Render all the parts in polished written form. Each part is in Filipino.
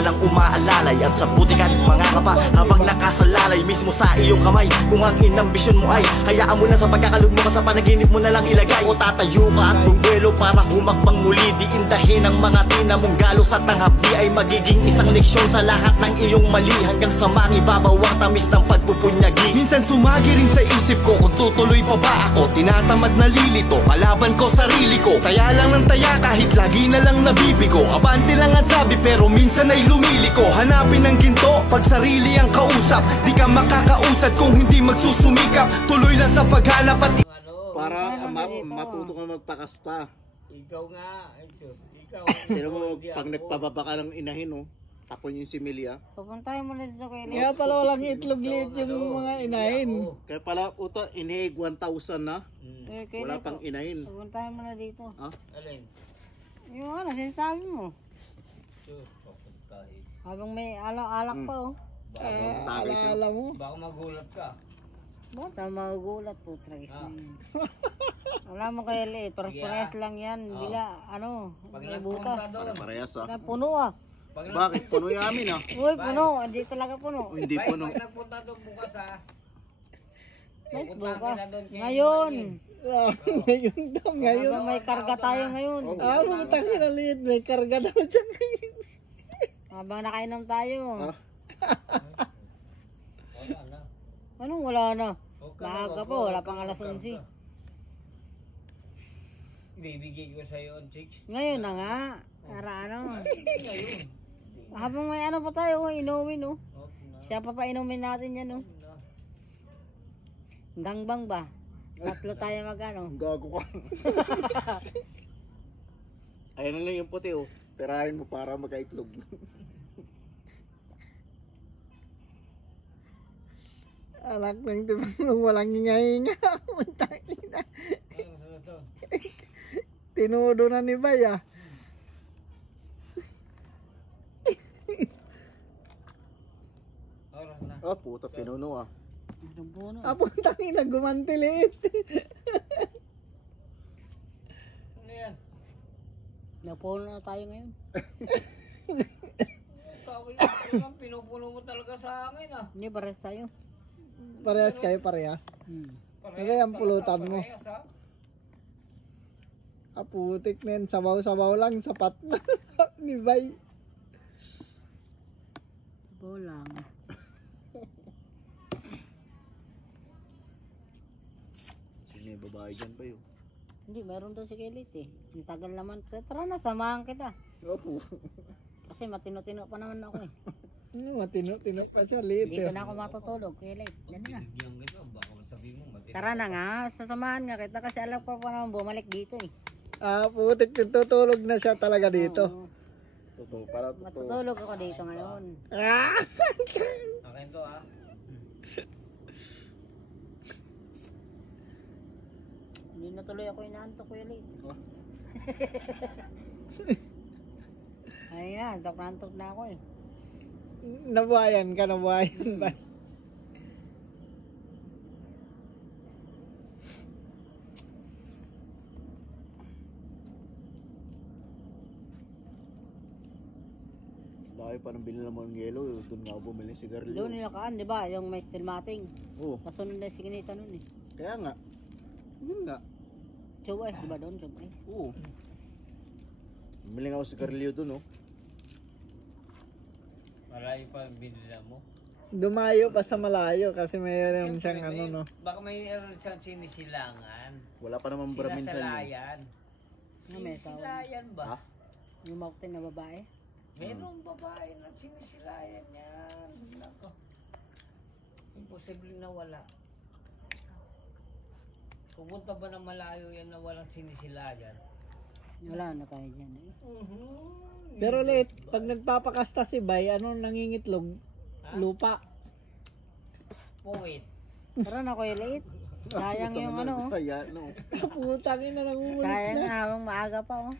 walang umaalalay. At sa putik at mga kapa habang nakasalalay mismo sa iyong kamay. Kung ang inambisyon mo ay hayaan mo lang sa pagkakalog mo ka sa panaginip mo na lang ilagay. O tatayo ka at bubuelo para humakbang muli. Diindahin ang mga tina mong galos at ang hapdi ay magiging isang leksyon sa lahat ng iyong mali. Hanggang sa mangibabaw ang tamis ng pagpupunyagi. Minsan sumagi rin sa isip ko kung tutuloy pa ba ako. Tinatamad na lilito, kalaban ko sarili ko. Kaya lang ng taya kahit lagi na lang nabibigo. Abante lang ang sabi pero minsan ay lumiliko. Hanapin ang ginto pag sarili ang kausap. Di ka makakausad kung hindi magsusumikap. Tuloy lang sa paghanap at para matuto ka magpakasta. Ikaw nga, ikaw. Pero mo, pag nagpababa ka ng inahin, oh, tapon yung similya. Pupuntahin mo na dito kay Lito. Kaya pala walang itlog liit yung mga inahin. Kaya pala, uta, inihig 1,000 na. Wala pang inahin. Pupuntahin mo na dito. Ha? Alin? Yung ano, sinasabi mo. Habang may alak pa oh. Alaala mo. Baka magulat ka. Bakit na magugulat po, tragis na yun. Alam mo kaya liit, parehas lang yan. Bila, ano, Pag may nagpunta butas. doon. Parehas, ah. Na puno ah. Bakit? Puno yung amin, ah. Uy, puno. Hindi talaga puno. Hindi puno. Pag nagpunta doon bukas ha. May Pupunta bukas. kita doon kay Ngayon. Ngayon daw, ngayon. Habang may karga tayo ngayon. Ah, putang ina liit. May karga daw dyan ngayon. Habang nakainom tayo. Ah. Wala na. Anong wala na? Huwag ka na, Maaga wag pa, mo, wala wag pang ka, alas wag ka. 11. Bibigay ko sa'yo ang chicks. Ngayon na nga. Para ano. Habang may ano pa tayo, inumin oh. Siya pa inumin natin yan oh. Gangbang ba? Tatlo tayo magano. Gago ka. Ayan na lang yung puti, oh. Tirahin mo para magkaitlog. Anak ng tibang walang hinga-hinga. Putang ina. Tinudo na ni Bay ah. Oras na. Ah, puta, pinuno, ah. Ah, putang ina, gumanti liit. Ano yan? Napuno na tayo ngayon. Ikaw, pinupuno mo talaga sa akin ah. Hindi, pares tayo. Parehas kayo, parehas. Ano yung pulutan mo? Parehas, ha? Ah, putik na yan. Sabaw-sabaw lang, sapat na. Ni Bay. Bolang. Sino yung babae dyan pa yun? Hindi, meron daw si Kelit eh. Ang tagal naman. Tara na, samahan kita. Opo. Kasi matino-tino pa naman ako eh. Matino-tino pa siya, liit Hindi eh. ko na ako matutulog, Kelit. Yan na. Bigyan kita, baka masabi mo matino. Tara na nga, sasamahan nga kita kasi alam ko pa naman bumalik dito eh. Ah, putik, tutulog na siya talaga dito. Oo, Totoo, para totoo. matutulog ako dito ngayon. Ah! Akin to ha. Hindi na tuloy ako inaantok, Kelit. Ayun na, antok na antok na ako eh. Nabuhayan ka, nabuhayan ba? Laki pa ng binila mo ng yelo, doon nga ako bumili ng sigarilyo. Doon nilakaan, di ba? Yung may steel matting. Oo, Kasunod na si Kinita nun eh. kaya nga. Yun nga. Chubay, di ba doon? Chubay. Oo. Bumili nga ako ng sigarilyo doon, oh. Malayo pa ang binila mo. Dumayo pa sa malayo kasi mayroon Siyempre, siyang ano no. Baka mayroon siyang sinisilangan. Wala pa naman braminsan yun. Sinasalayan. Ano may tawag? Sinisilayan ba? Ha? Yung mountain na babae? Merong babae na sinisilayan yan. Nako. Imposible na wala. Pupunta ba ng malayo yan na walang sinisilayan? Wala na tayo dyan eh. Pero late, pag nagpapakasta si Bay, ano nangingitlog? Ha? Lupa. Poet. Tara na Kuya Liit. Sayang Putang yung ina, ano. oh. Saya, no. Putang ina, nangungulit Sayang na. na habang maaga pa oh.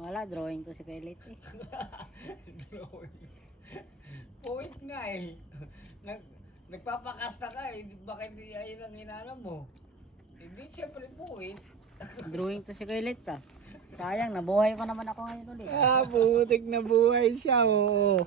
Wala, drawing to si Kuya Liit eh. Poet nga eh. Nagpapakasta ka eh. Bakit hindi ayun ang hinanap mo? Hindi siyempre poet. Drawing to si Kuya Liit ah. Sayang, nabuhay pa naman ako ngayon ulit. Ah, butik na buhay siya, oo.